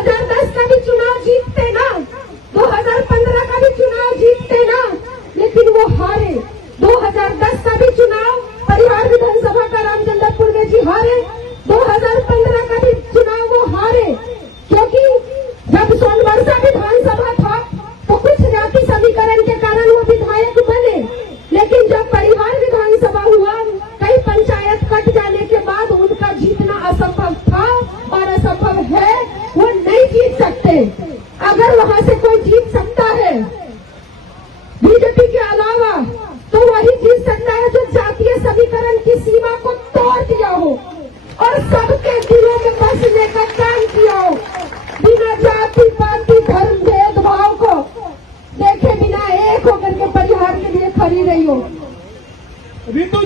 2010 का भी चुनाव जीतते ना, 2015 का भी चुनाव जीतते ना, लेकिन वो हारे। 2010 का भी चुनाव परिहार विधानसभा का रामचंद्रपुर में जी हारे, 2015 का भी चुनाव वो हारे, क्योंकि जब सोनवर्षा विधानसभा था तो कुछ जाति समीकरण के कारण वो विधायक बने, लेकिन जब परिहार विधानसभा हुआ, कई पंचायत कट जाने के बाद उनका जीतना असंभव था और असंभव है, वो नहीं जीत सकते। अगर वहां से कोई जीत सकता है बीजेपी के अलावा, तो वही जीत सकता है जो जातीय समीकरण की सीमा को तोड़ दिया हो और सबके दिलों में बसने का काम किया हो, बिना जाति पाति धर्म भेदभाव को देखे बिना एक होकर के परिहार के लिए खड़ी रही हो। रितु